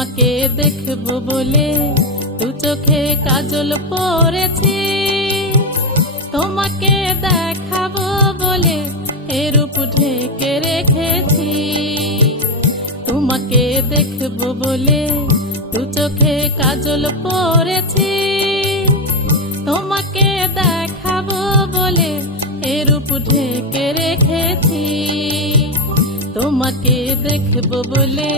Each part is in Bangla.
তোমাকে দেখবো বলে দু চোখে কাজল পরেছি, তোমাকে দেখাবো বলে এ রূপ ঢেকে রেখেছি। তোমাকে দেখবো বলে দু চোখে কাজল পরেছি, তোমাকে দেখাবো বলে এ রূপ ঢেকে রেখেছি। তোমাকে দেখবো বলে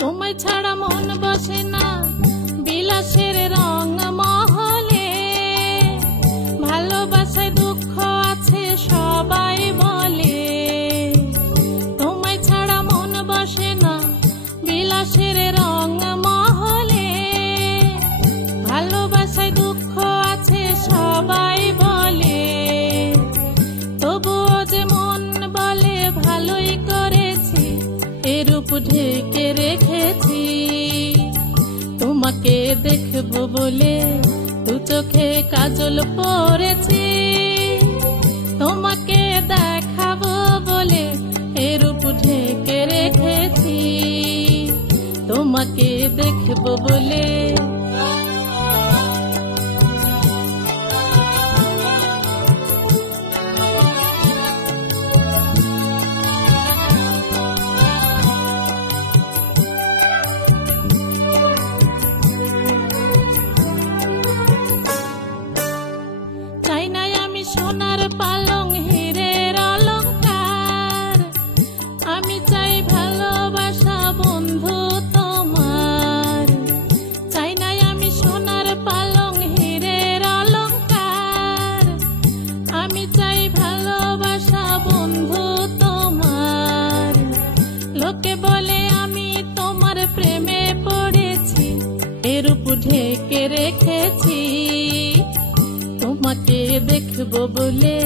তোমায় ছাড়া মন বসে না বিলাসের রং মহলে, ভালোবাসায় দুঃখ আছে সবাই বলে। তোমায় ছাড়া মন বসে না বিলাসের রং মহলে, ভালোবাসায় দুঃখ আছে সবাই বলে। তবুও যে মন বলে ভালোই করেছি, এ রূপ ঢেকে রেখেছি। তোমাকে দেখবো বলে দু চোখে কাজল পরেছি, তোমাকে দেখাবো বলে এ রূপ ঢেকে রেখেছি। তোমাকে দেখবো বলে সোনার পালং হীরের অলংকার, আমি চাই ভালোবাসা বন্ধু তোমার। চাই নাই আমি সোনার পালং হীরের অলংকার, আমি চাই ভালোবাসা বন্ধু তোমার। লোকে বলে আমি তোমার প্রেমে পড়েছি, এরূপ ঢেকে রেখেছি। তোমাকে দেখবো বলে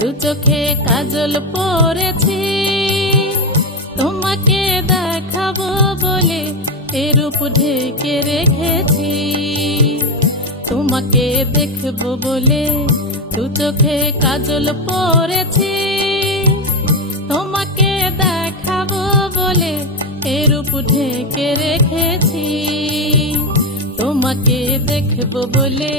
দু চোখে কাজল পরেছি, তোমাকে দেখাবো বলে এ রূপ ঢেকে রেখেছি। তোমাকে দেখবো বলে দু চোখে কাজল পরেছি, তোমাকে দেখাবো বলে এ রূপ ঢেকে রেখেছি। তোমাকে দেখবো বলে